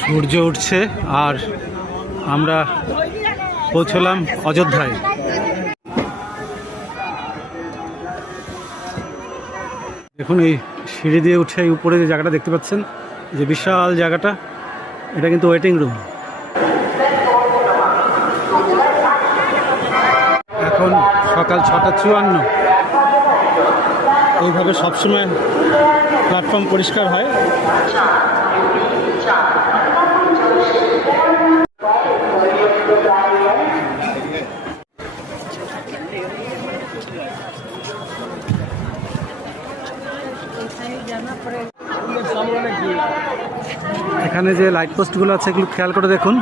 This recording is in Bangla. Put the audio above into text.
সূর্য উঠছে আর আমরা পৌঁছলাম অযোধ্যায়। দেখুন এই সিঁড়ি দিয়ে উঠে এই উপরে যে জায়গাটা দেখতে পাচ্ছেন, যে বিশাল জায়গাটা, এটা কিন্তু ওয়েটিং রুম। এখন সকাল 6:54। এইভাবে সবসময় প্ল্যাটফর্ম পরিষ্কার হয়। এখানে যে লাইট পোস্টগুলো আছে এগুলো খেয়াল করে দেখুন।